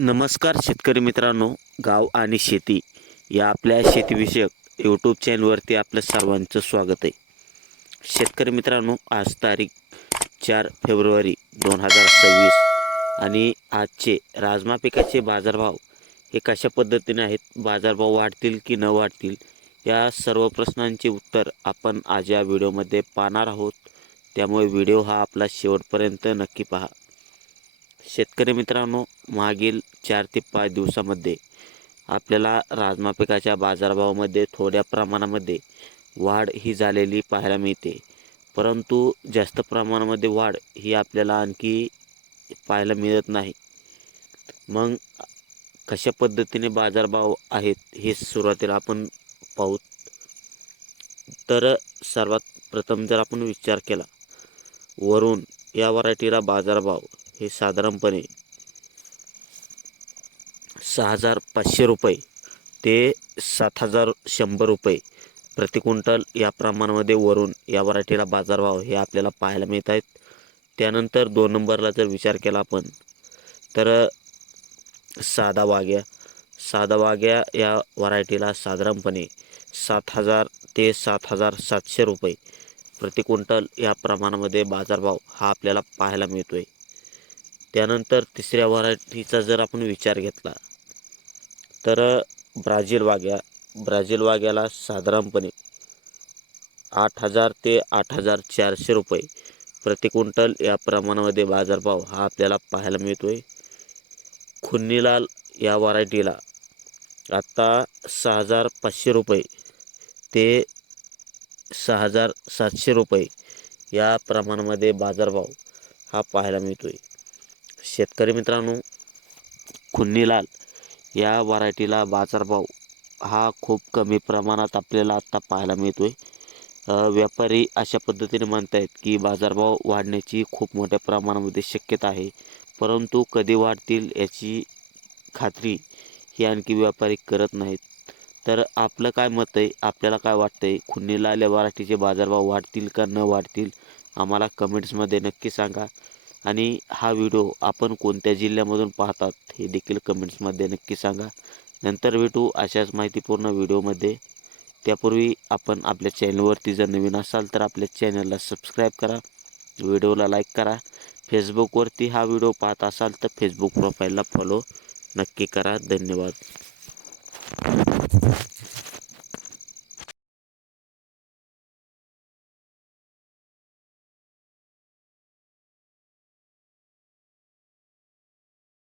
नमस्कार शेतकरी मित्रांनो गाव आणि शेती या आपल्या शेतीविषयक यूट्यूब चॅनलवरती आपलं सर्वांचं स्वागत आहे. शेतकरी मित्रांनो आज तारीख चार फेब्रुवारी दोन हजार सव्वीस आणि आजचे राजमा पिकाचे बाजारभाव हे कशा पद्धतीने आहेत बाजारभाव वाढतील की न वाढतील या सर्व प्रश्नांचे उत्तर आपण आज या व्हिडिओमध्ये पाहणार आहोत. त्यामुळे व्हिडिओ हा आपला शेवटपर्यंत नक्की पहा. शेतकरी मित्रांनो मागील चार ते पाच दिवसामध्ये आपल्याला राजमा पिकाच्या बाजारभावामध्ये थोड्या प्रमाणामध्ये वाढ ही झालेली पाहायला मिळते. परंतु जास्त प्रमाणामध्ये वाढ ही आपल्याला आणखी पाहायला मिळत नाही. मग कशा पद्धतीने बाजारभाव आहेत हे सुरुवातीला आपण पाहू. तर सर्वात प्रथम जर आपण विचार केला वरून या व्हरायटीला बाजारभाव हे साधारणपणे सहा हजार पाचशे रुपये ते सात हजार शंभर रुपये प्रति क्विंटल या प्रमाणामध्ये वरून या व्हरायटीला बाजारभाव हे आपल्याला पाहायला मिळत आहेत. त्यानंतर दोन नंबरला जर विचार केला आपण तर साधा वाघ्या साधा वाघ्या या व्हरायटीला साधारणपणे सात हजार ते सात हजार सातशे रुपये प्रति क्विंटल या प्रमाणामध्ये बाजारभाव हा आपल्याला पाहायला मिळतो आहे त्यानंतर तिसऱ्या व्हरायटीचा जर आपण विचार घेतला तर ब्राझील वाघ्या ब्राझील वाघ्याला साधारणपणे आठ हजार ते आठ हजार चारशे रुपये प्रति क्विंटल या प्रमाणामध्ये बाजारभाव हा आपल्याला पाहायला मिळतो आहे खुन्नीलाल या व्हरायटीला आत्ता सहा हजार पाचशे रुपये ते सहा हजार सातशे रुपये या प्रमाणामध्ये बाजारभाव हा पाहायला मिळतो आहे शेतकरी मित्रांनो खुन्नीलाल या व्हरायटीला बाजारभाव हा खूप कमी प्रमाणात आपल्याला आत्ता पाहायला मिळतो आहे व्यापारी अशा पद्धतीने म्हणत आहेत की बाजारभाव वाढण्याची खूप मोठ्या प्रमाणामध्ये शक्यता आहे. परंतु कधी वाढतील याची खात्री ही आणखी व्यापारी करत नाहीत. तर आपलं काय मत आहे? आपल्याला काय वाटतं आहे खुन्नीलाल या व्हरायटीचे बाजारभाव वाढतील का न वाढतील? आम्हाला कमेंट्समध्ये नक्की सांगा. आणि हा व्हिडिओ आपण कोणत्या जिल्ह्यामधून पाहतात हे देखील कमेंट्समध्ये नक्की सांगा. नंतर भेटू अशाच माहितीपूर्ण व्हिडिओमध्ये. त्यापूर्वी आपण आपल्या चॅनलवरती जर नवीन असाल तर आपल्या चॅनलला सबस्क्राईब करा. व्हिडिओला लाईक करा. फेसबुकवरती हा व्हिडिओ पाहत असाल तर फेसबुक प्रोफाईलला फॉलो नक्की करा. धन्यवाद.